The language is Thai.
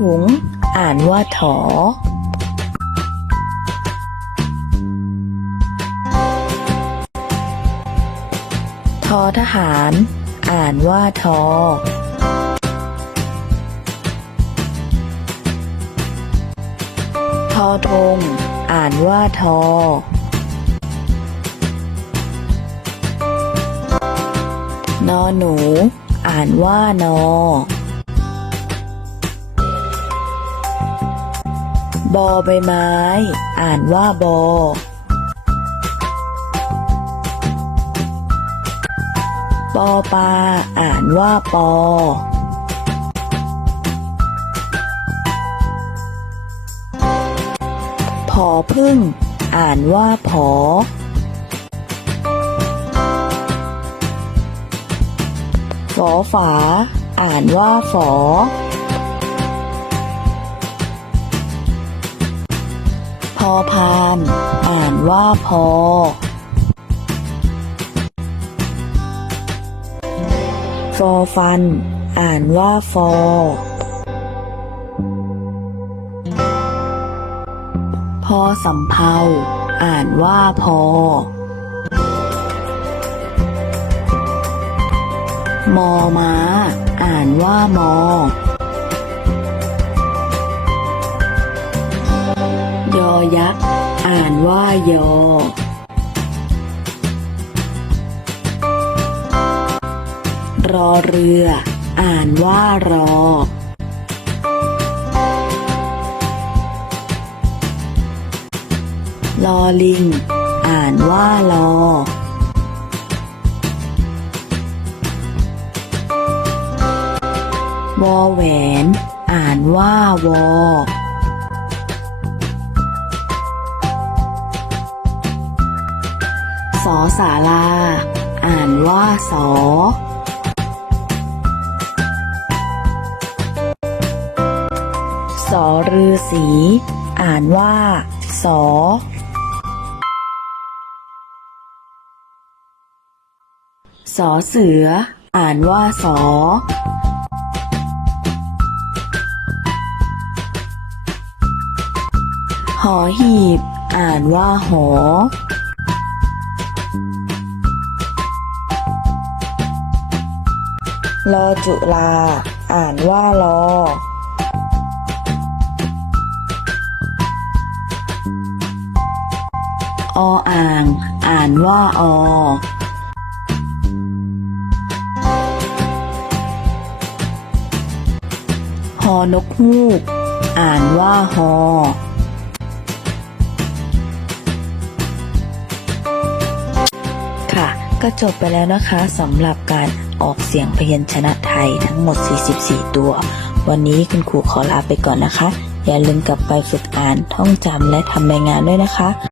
ถุง อ่านว่าถอทอทหาร อ่านว่าทอทอทง อ่านว่าทอนอหนู อ่านว่านอ บอใบไม้ อ่านว่าบอ ปอปลา อ่านว่าปอ ผอพึ่ง อ่านว่าผอ ฝอฝา อ่านว่าฝอ อพาน อ่านว่าพอ ฟอฟัน อ่านว่าฟอ พอสำเภาอ่านว่าพอ มอม้า อ่านว่ามอ อยักษ์ อ่านว่ายอ รอเรือ อ่านว่ารอ ลอลิง อ่านว่าลอวอแหวน อ่านว่าวอ สอสาลา อ่านว่าสอสอรือสี อ่านว่า สอสอเสือ อ่านว่าสอหอหีบ อ่านว่าหอ ลอจุลา อ่านว่าลอออ่าง อ่านว่าอฮอนกฮูก อ่านว่าฮอค่ะ ก็จบไปแล้วนะคะสำหรับการ ออกเสียงพยัญชนะไทยทั้งหมด 44 ตัว วันนี้คุณครูขอลาไปก่อนนะคะ อย่าลืมกลับไปฝึกอ่านท่องจำและทำรายงานด้วยนะคะ